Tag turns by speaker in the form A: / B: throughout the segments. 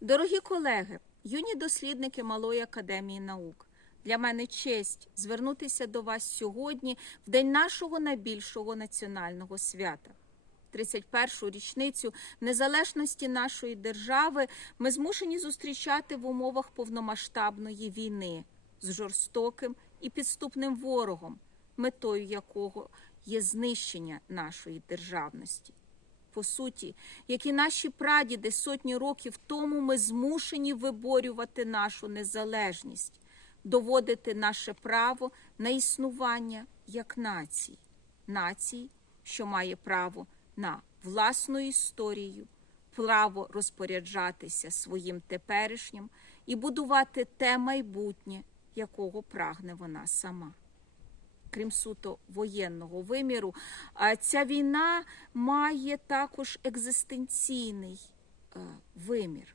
A: Дорогі колеги, юні дослідники Малої академії наук. Для мене честь звернутися до вас сьогодні в день нашого найбільшого національного свята. 31-шу річницю незалежності нашої держави ми змушені зустрічати в умовах повномасштабної війни з жорстоким і підступним ворогом, метою якого є знищення нашої державності. По суті, як і наші прадіди сотні років тому, ми змушені виборювати нашу незалежність, доводити наше право на існування як нації, нації, що має право на власну історію, право розпоряджатися своїм теперішнім і будувати те майбутнє, якого прагне вона сама крім суто воєнного виміру, ця війна має також екзистенційний е, вимір.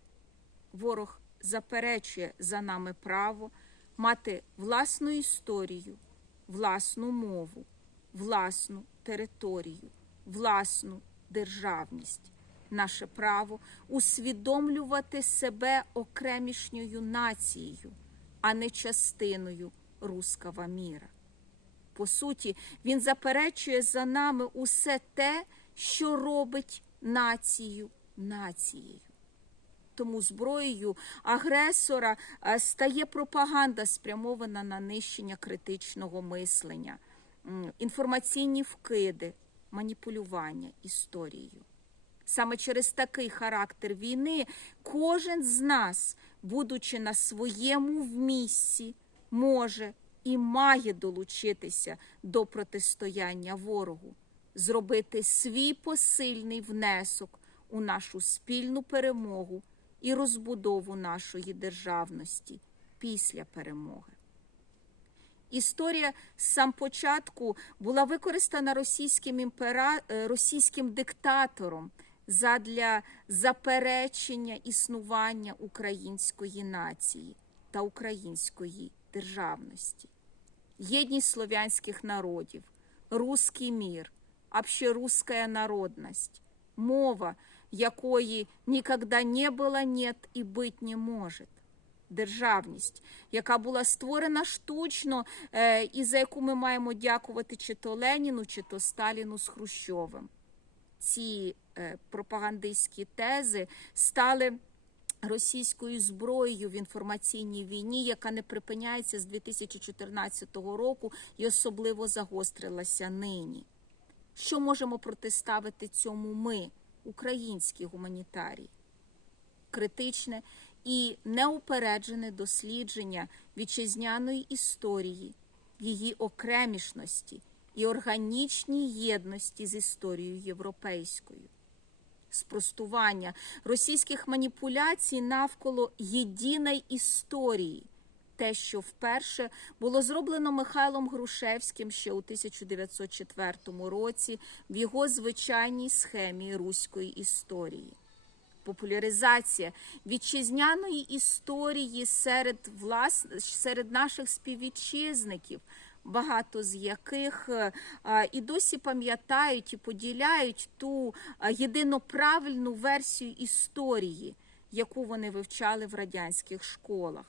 A: Ворог заперечує за нами право мати власну історію, власну мову, власну територію, власну державність, наше право усвідомлювати себе окремішньою нацією, а не частиною руского міра. По суті, він заперечує за нами усе те, що робить націю нацією. Тому зброєю агресора е, стає пропаганда, спрямована на нищення критичного мислення, інформаційні вкиди, маніпулювання історією. Саме через такий характер війни кожен з нас, будучи на своєму вмісці, може і має долучитися до протистояння ворогу, зробити свій посильний внесок у нашу спільну перемогу і розбудову нашої державності після перемоги. Історія з сам початку була використана російським імпера... е, російським диктатором задля заперечення існування української нації та української державності. Єдність слов'янських народів, русский мир, общерусская народность, мова, якої ніколи не було, нет і бить не може. Державність, яка була створена штучно, е, і за яку ми маємо дякувати чи то Леніну, чи то Сталіну з Хрущовим. Ці е, пропагандистські тези стали російською зброєю в інформаційній війні, яка не припиняється з 2014 року і особливо загострилася нині. Що можемо протиставити цьому ми, українські гуманітарії? Критичне і неупереджене дослідження вітчизняної історії, її окремішності і органічній єдності з історією європейською спростування російських маніпуляцій навколо єдиної історії, те, що вперше було зроблено Михайлом Грушевським ще у 1904 році в його звичайній схемі руської історії. Популяризація вітчизняної історії серед влас... серед наших співвітчизників, багато з яких е, і досі пам'ятають і поділяють ту а, єдиноправильну версію історії, яку вони вивчали в радянських школах.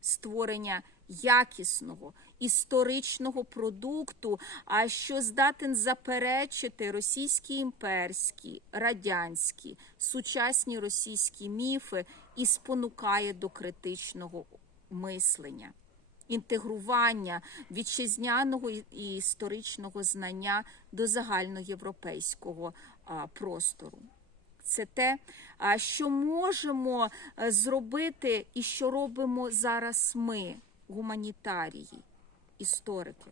A: Створення якісного історичного продукту, а що здатен заперечити російські імперські, радянські, сучасні російські міфи і спонукає до критичного мислення інтегрування вітчизняного і історичного знання до загальноєвропейського простору. Це те, що можемо е, зробити і що робимо зараз ми, гуманітарії, історики,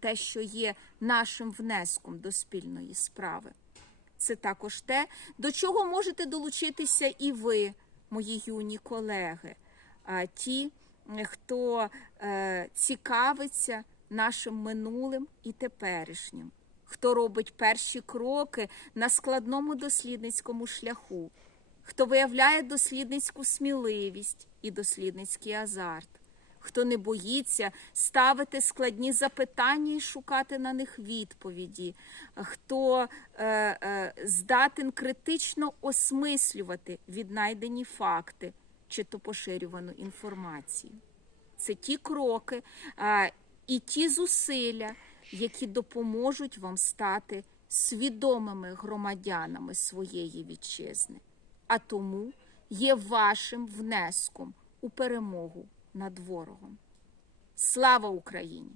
A: те, що є нашим внеском до спільної справи. Це також те, до чого можете долучитися і ви, мої юні колеги, ті, хто е, цікавиться нашим минулим і теперішнім, хто робить перші кроки на складному дослідницькому шляху, хто виявляє дослідницьку сміливість і дослідницький азарт, хто не боїться ставити складні запитання і шукати на них відповіді, хто е, е, здатен критично осмислювати віднайдені факти чи то поширювану інформацію. Це ті кроки а, і ті зусилля, які допоможуть вам стати свідомими громадянами своєї вітчизни, а тому є вашим внеском у перемогу над ворогом. Слава Україні!